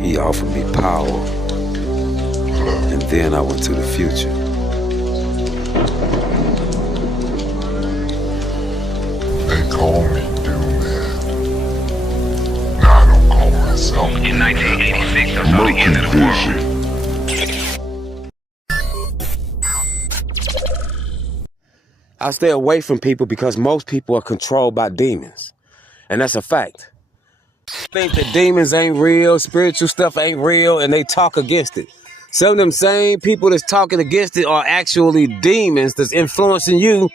He offered me power, and then I went to the future. They call me Doomman. Now I don't call myself. In 1986, I saw the end of the world. I stay away from people because most people are controlled by demons. And that's a fact. Think that demons ain't real, spiritual stuff ain't real, and they talk against it. Some of them same people that's talking against it are actually demons that's influencing you.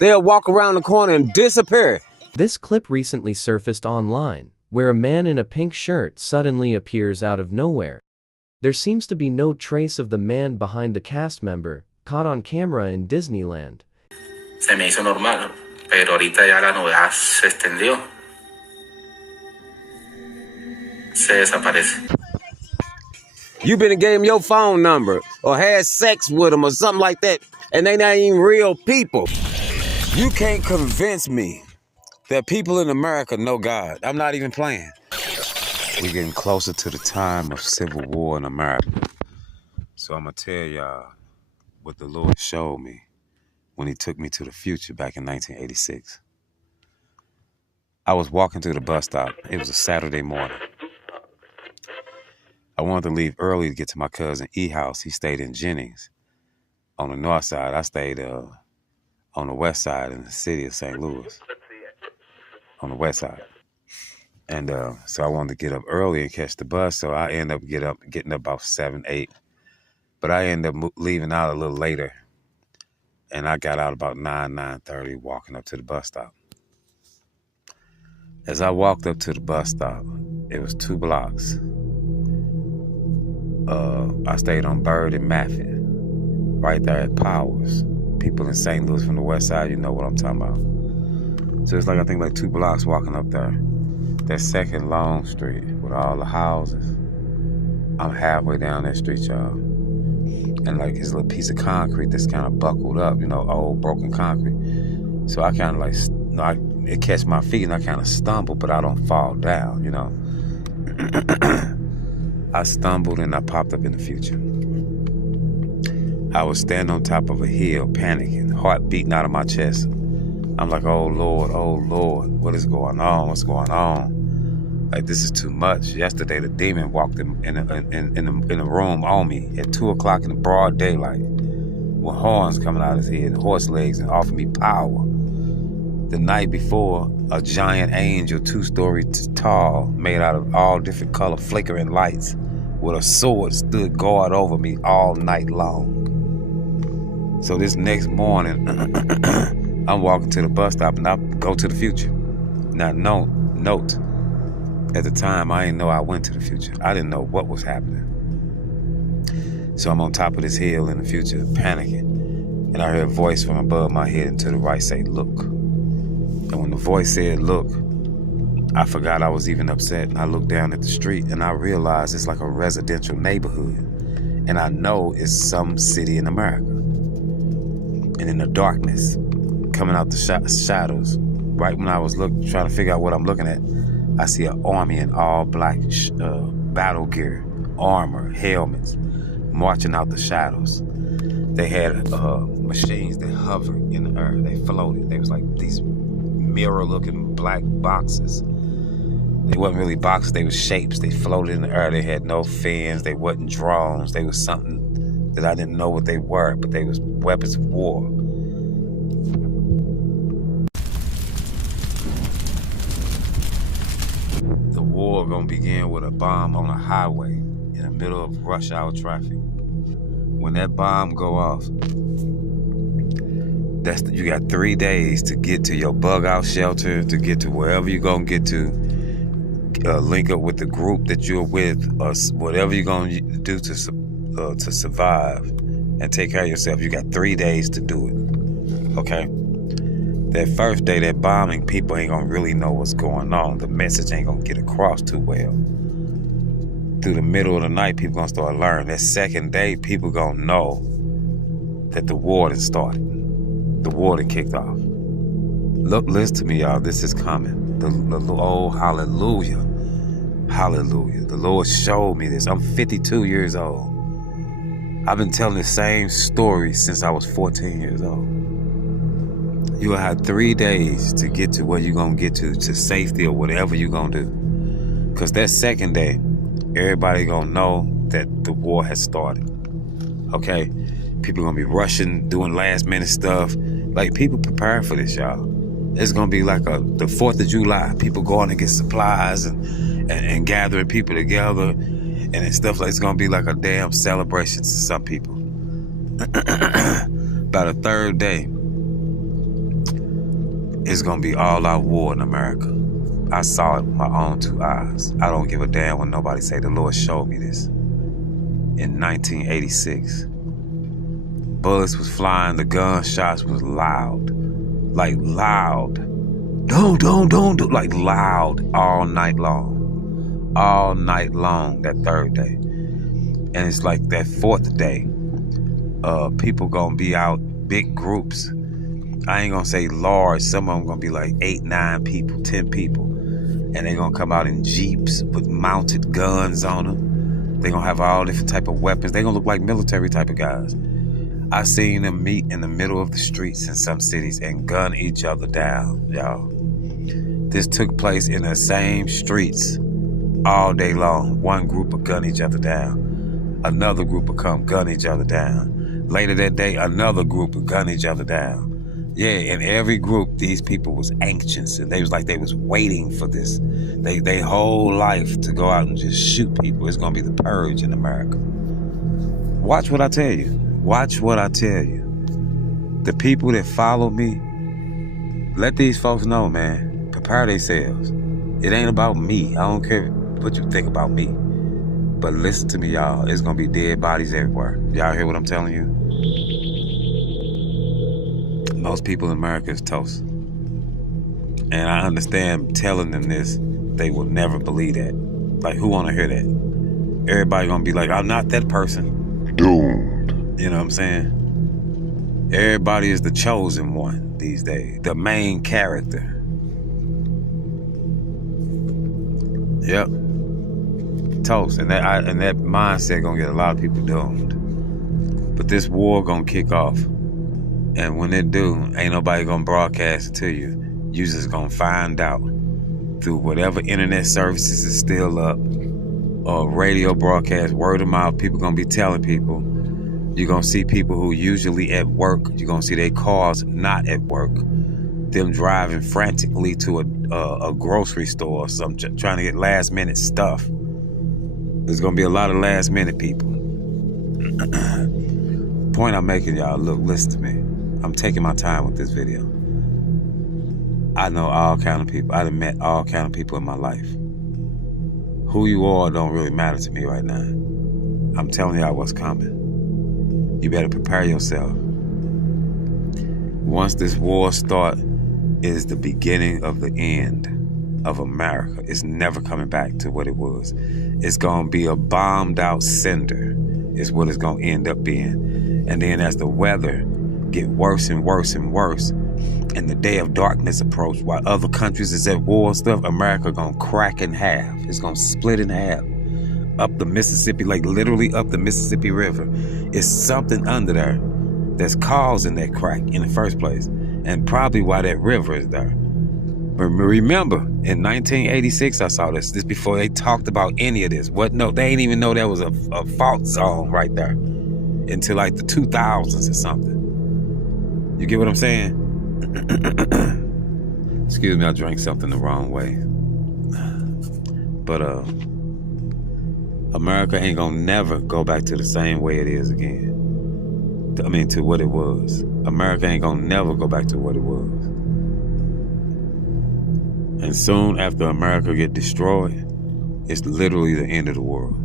They'll walk around the corner and disappear. This clip recently surfaced online, where a man in a pink shirt suddenly appears out of nowhere. There seems to be no trace of the man behind the cast member, caught on camera in Disneyland. Se me hizo normal, pero ahorita ya la novedad se extendió. Se desaparece. You been and gave him your phone number or had sex with him or something like that, and they not even real people. You can't convince me that people in America know God. I'm not even playing. We're getting closer to the time of civil war in America. So I'm going to tell y'all what the Lord showed me when he took me to the future back in 1986. I was walking to the bus stop. It was a Saturday morning. I wanted to leave early to get to my cousin E house. He stayed in Jennings on the north side. I stayed on the west side in the city of St. Louis, on the west side. And so I wanted to get up early and catch the bus. So I ended up getting up about 7, 8. But I ended up leaving out a little later. And I got out about 9:30, walking up to the bus stop. As I walked up to the bus stop, it was 2 blocks. I stayed on Bird and Maffitt, right there at Powers. People in St. Louis from the west side, you know what I'm talking about. So it's like, I think like 2 blocks walking up there. That second long street with all the houses. I'm halfway down that street, y'all. And like his little piece of concrete that's kind of buckled up, you know, old broken concrete. So I kind of like, it catch my feet and I kind of stumble, but I don't fall down, you know. I stumbled and I popped up in the future. I was standing on top of a hill, panicking, heart beating out of my chest. I'm like, oh Lord, what is going on? What's going on? Like, this is too much. Yesterday, the demon walked in the room on me at 2 o'clock in the broad daylight with horns coming out of his head, horse legs, and offered me power. The night before, a giant angel, 2 stories tall, made out of all different color flickering lights, with a sword stood guard over me all night long. So this next morning, I'm walking to the bus stop and I go to the future. Now, note, at the time, I didn't know I went to the future. I didn't know what was happening. So I'm on top of this hill in the future, panicking. And I heard a voice from above my head and to the right say, look. And when the voice said, look, I forgot I was even upset. And I looked down at the street and I realized it's like a residential neighborhood. And I know it's some city in America. And in the darkness, coming out the shadows, right when I was trying to figure out what I'm looking at, I see an army in all black battle gear, armor, helmets, marching out the shadows. They had machines that hovered in the air. They floated. They was like these mirror-looking black boxes. They wasn't really boxes. They was shapes. They floated in the air. They had no fins. They wasn't drones. They was something that I didn't know what they were, but they was weapons of war. The war gonna begin with a bomb on a highway in the middle of rush hour traffic. When that bomb go off, you got 3 days to get to your bug out shelter, to get to wherever you're gonna get to, link up with the group that you're with, or whatever you're gonna do to survive and take care of yourself. You got 3 days to do it. Okay. That first day, that bombing, people ain't gonna really know what's going on. The message ain't gonna get across too well. Through the middle of the night, people gonna start learning. That second day, people gonna know that the war done started. The war done kicked off. Look, listen to me, y'all. This is coming. The old hallelujah. Hallelujah. The Lord showed me this. I'm 52 years old. I've been telling the same story since I was 14 years old. You'll have 3 days to get to where you're going to get to safety or whatever you're going to do. Because that second day, everybody going to know that the war has started. Okay? People going to be rushing, doing last minute stuff. Like, people prepare for this, y'all. It's going to be like the 4th of July. People going to get supplies and gathering people together. And it's stuff like, it's going to be like a damn celebration to some people. By the third day, it's going to be all out war in America. I saw it with my own 2 eyes. I don't give a damn when nobody say the Lord showed me this. In 1986, bullets was flying, the gunshots was loud. Like loud. Don't, like loud all night long. All night long that third day. And it's like that 4th day, people gonna be out, big groups. I ain't gonna say large, some of them gonna be like 8, 9 people, 10 people. And they gonna come out in Jeeps with mounted guns on them. They gonna have all different type of weapons. They gonna look like military type of guys. I seen them meet in the middle of the streets in some cities and gun each other down, y'all. This took place in the same streets all day long. One group would gun each other down. Another group would come gun each other down. Later that day, another group would gun each other down. Yeah, in every group, these people was anxious, and they was like they was waiting for this. They whole life to go out and just shoot people. It's gonna be the purge in America. Watch what I tell you. Watch what I tell you. The people that follow me, let these folks know, man. Prepare themselves. It ain't about me. I don't care what you think about me. But listen to me, y'all. It's gonna be dead bodies everywhere. Y'all hear what I'm telling you? Most people in America is toast. And I understand telling them this, they will never believe that. Like, who wanna hear that? Everybody gonna be like, I'm not that person. Doomed. You know what I'm saying? Everybody is the chosen one these days. The main character. Yep. Toast. And that mindset gonna get a lot of people doomed. But this war gonna kick off. And when it do, ain't nobody gonna broadcast it to you. You just gonna find out through whatever internet services is still up, or radio broadcast, word of mouth. People gonna be telling people. You're gonna see people who usually at work. You're gonna see their cars not at work. Them driving frantically to a grocery store or something, trying to get last minute stuff. There's gonna be a lot of last minute people. Point I'm making, y'all, look, listen to me. I'm taking my time with this video. I know all kind of people. I done met all kind of people in my life. Who you are don't really matter to me right now. I'm telling y'all what's coming. You better prepare yourself. Once this war starts, it is the beginning of the end of America. It's never coming back to what it was. It's gonna be a bombed out cinder is what it's gonna end up being. And then as the weather get worse and worse and worse, and the day of darkness approach, while other countries is at war and stuff, America gonna crack in half. It's gonna split in half. Up the Mississippi, like literally up the Mississippi River. It's something under there that's causing that crack in the first place, and probably why that river is there. Remember, in 1986, I saw this before they talked about any of this. No, they ain't even know there was a fault zone right there until like the 2000s or something. You get what I'm saying? Excuse me, I drank something the wrong way. But America ain't gonna never go back to the same way it is again. I mean, to what it was. America ain't gonna never go back to what it was. And soon after America get destroyed, it's literally the end of the world.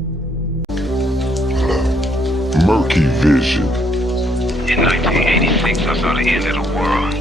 Murky Vision. In 1986, I saw the end of the world.